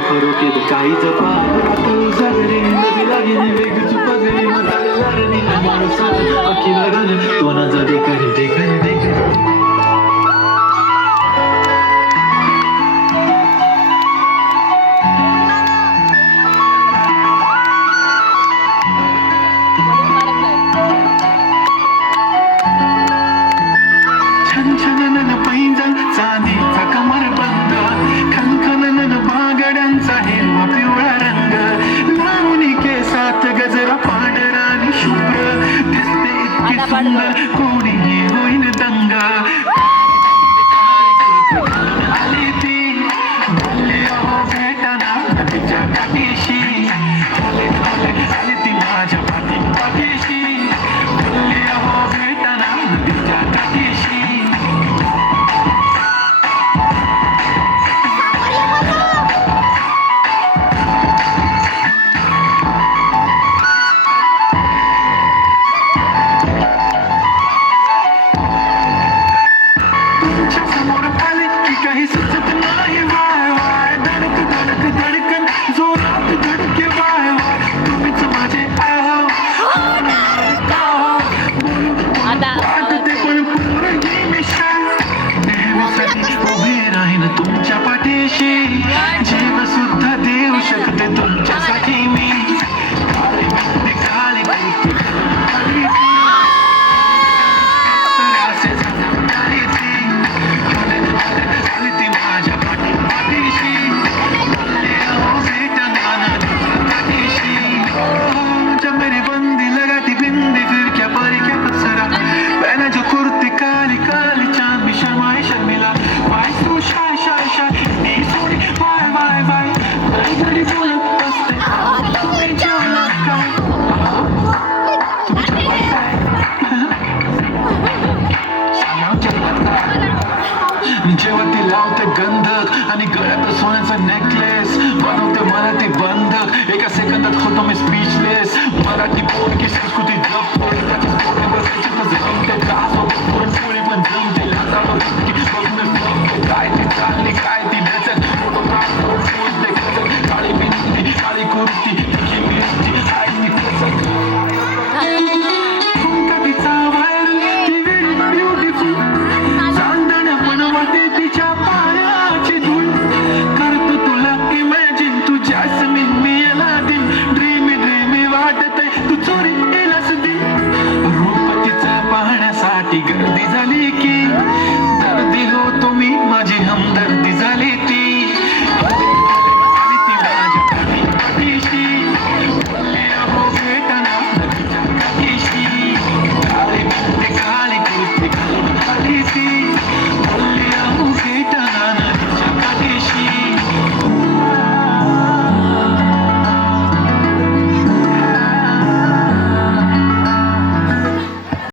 फरोके काहीच पाहतो सगळे नदी लागेल वेगच पगडी मताला लागणी माणूस अखी लागण तो ना जा देखणी देखणी देखणी छनछनन पैंजण चांदीचा कमरबंद खनखनन बागड्यांचा हिरवा पिवळा रंग लावणी केसात गजरा पांढरा आणि शुभ्र दिसते इतकी सुंदर कोणीही होईन दंग आली ती बोलली अहो भेटना नदीच्या काठीशी आली ती माझ्या पाठीशी बोलली अहो भेटना नदीच्या काठीशी समोर आले की काही सुचत नाही वाय वाय धडक धडक धडकन जोरात धडके वाय वाय तुम्हीच माझे आहो वाटते पण पोरगी मिशन नेहमीसाठी उभी राहीन तुमच्या पाठीशी जीव सुद्धा देऊ शकते तुमच्यासाठी मी काळी भिंती काळी भिंती असे झाली ती आली ती माझ्या पाठीशी बोलली अहो भेटना नदीच्या काठीशी जो मेरी बंदी लगाती बिंदी फिर क्या परी क्या पसरा पहना जो कुर्ती काली काली चांद भी शर्माए शर्मिला वाय तू शाय शाय शाय नी सोडी वाय वाय वाय घडी घडी बोलत असते तुम्ही जेवला काय तुमच्या बाय जेव्हा ती लावते गंधक आणि गळ्यात सोन्याचा नेकलेस बनवते मराठी बंधक एका सेकंदात होतो मी स्पीचलेस मराठी पोरगी संस्कृती जपते त्याची